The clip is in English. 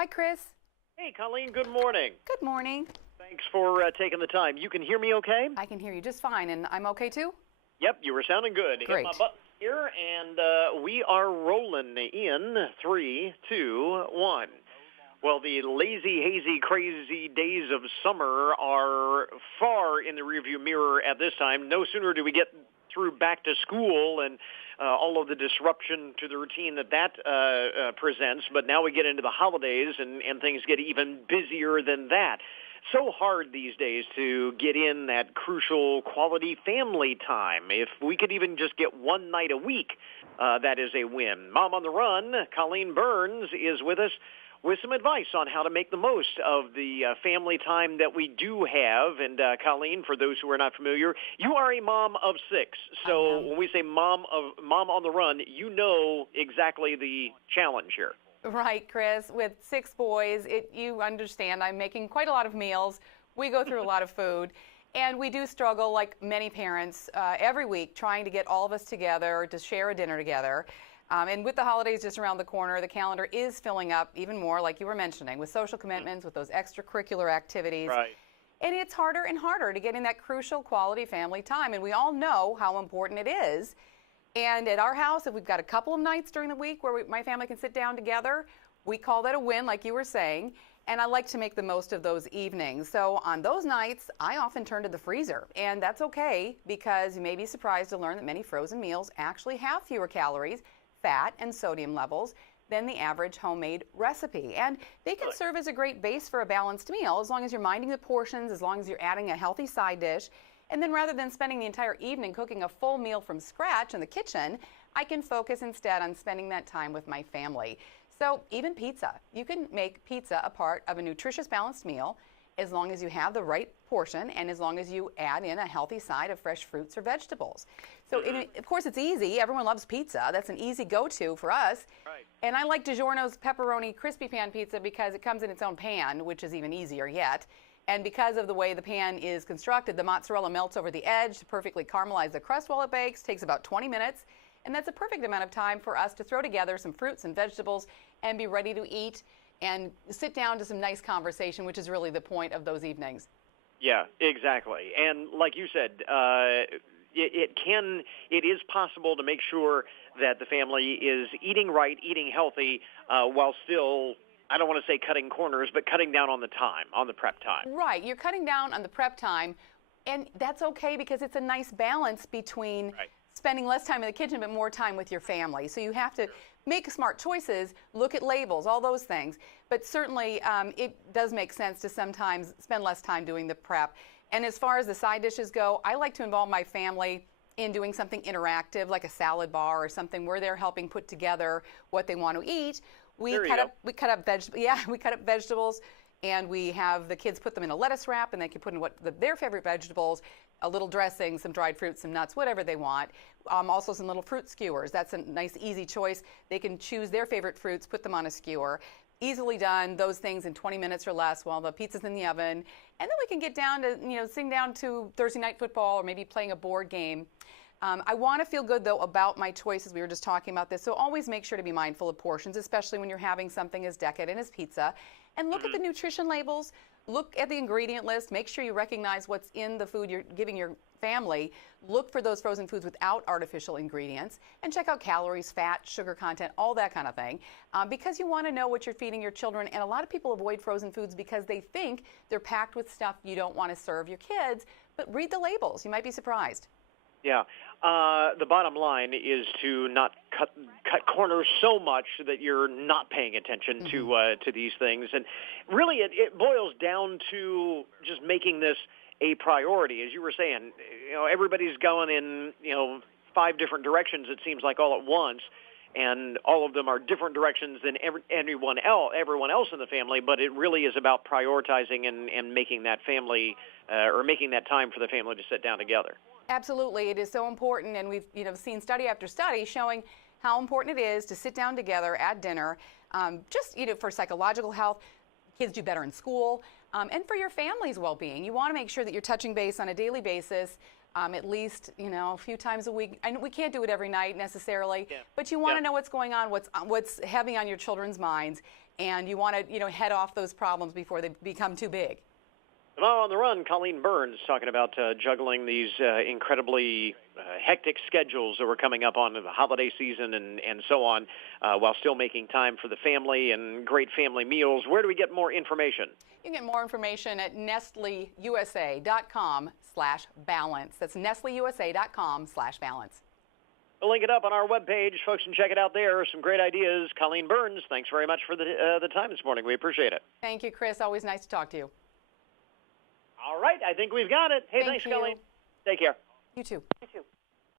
Hi, Chris. Hey, Colleen, good morning. Good morning. Thanks for taking the time. You can hear me okay? I can hear you just fine, and I'm okay too? Yep, you were sounding good. Great. Hit my button here, and we are rolling in 3, 2, 1. Well, the lazy, hazy, crazy days of summer are far in the rearview mirror at this time. No sooner do we get through back to school and all of the disruption to the routine that presents, but now we get into the holidays and things get even busier than that. So hard these days to get in that crucial quality family time. If we could even just get one night a week, that is a win. Mom on the Run, Colleen Burns, is with us with some advice on how to make the most of the family time that we do have. And Colleen, for those who are not familiar, you are a mom of 6. So when we say mom on the run, you know exactly the challenge here. Right, Chris. With 6 boys, you understand I'm making quite a lot of meals. We go through a lot of food. And we do struggle, like many parents, every week trying to get all of us together to share a dinner together. And with the holidays just around the corner, the calendar is filling up even more, like you were mentioning, with social commitments, with those extracurricular activities. Right. And it's harder and harder to get in that crucial quality family time. And we all know how important it is. And at our house, if we've got a couple of nights during the week where my family can sit down together, we call that a win, like you were saying. And I like to make the most of those evenings. So on those nights, I often turn to the freezer. And that's okay, because you may be surprised to learn that many frozen meals actually have fewer calories, fat, and sodium levels than the average homemade recipe. And they can serve as a great base for a balanced meal as long as you're minding the portions, as long as you're adding a healthy side dish. And then rather than spending the entire evening cooking a full meal from scratch in the kitchen, I can focus instead on spending that time with my family. So even pizza. You can make pizza a part of a nutritious, balanced meal as long as you have the right portion and as long as you add in a healthy side of fresh fruits or vegetables. So, of course, it's easy. Everyone loves pizza. That's an easy go-to for us. Right. And I like DiGiorno's pepperoni crispy pan pizza because it comes in its own pan, which is even easier yet. And because of the way the pan is constructed, the mozzarella melts over the edge to perfectly caramelize the crust while it bakes. Takes about 20 minutes. And that's a perfect amount of time for us to throw together some fruits and vegetables and be ready to eat and sit down to some nice conversation, which is really the point of those evenings. Yeah, exactly. And like you said, it is possible to make sure that the family is eating right, eating healthy, while still, I don't want to say cutting corners, but cutting down on the time, on the prep time. Right. You're cutting down on the prep time, and that's okay because it's a nice balance between spending less time in the kitchen but more time with your family. So you have to make smart choices, look at labels, all those things. But certainly it does make sense to sometimes spend less time doing the prep. And as far as the side dishes go, I like to involve my family in doing something interactive like a salad bar or something where they're helping put together what they want to eat. We cut up vegetables, and we have the kids put them in a lettuce wrap, and they can put in their favorite vegetables, a little dressing, some dried fruits, some nuts, whatever they want. Also some little fruit skewers. That's a nice, easy choice. They can choose their favorite fruits, put them on a skewer. Easily done, those things in 20 minutes or less while the pizza's in the oven. And then we can get down to, sitting down to Thursday night football or maybe playing a board game. I want to feel good, though, about my choices. We were just talking about this. So always make sure to be mindful of portions, especially when you're having something as decadent as pizza. And look at the nutrition labels. Look at the ingredient list. Make sure you recognize what's in the food you're giving your family. Look for those frozen foods without artificial ingredients. And check out calories, fat, sugar content, all that kind of thing. Because you want to know what you're feeding your children. And a lot of people avoid frozen foods because they think they're packed with stuff you don't want to serve your kids. But read the labels. You might be surprised. Yeah. The bottom line is to not cut corners so much that you're not paying attention to these things. And really, it boils down to just making this a priority. As you were saying, everybody's going in, 5 different directions, it seems like, all at once. And all of them are different directions than everyone else in the family, but it really is about prioritizing and making that family or making that time for the family to sit down together. Absolutely. It is so important, and we've seen study after study showing how important it is to sit down together at dinner, just for psychological health. Kids do better in school, and for your family's well-being. You want to make sure that you're touching base on a daily basis at least, a few times a week. And we can't do it every night necessarily, Yeah. but you want to know what's going on, what's heavy on your children's minds, and you want to, head off those problems before they become too big. Tomorrow on the Run, Colleen Burns talking about juggling these incredibly hectic schedules that were coming up on the holiday season and so on, while still making time for the family and great family meals. Where do we get more information? You can get more information at nestleusa.com/balance. That's nestleusa.com/balance. We'll link it up on our webpage. Folks can check it out there. Some great ideas. Colleen Burns, thanks very much for the time this morning. We appreciate it. Thank you, Chris. Always nice to talk to you. All right, I think we've got it. Hey, thanks, you. Colleen. Take care. You too. You too.